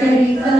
Jennifer. Okay.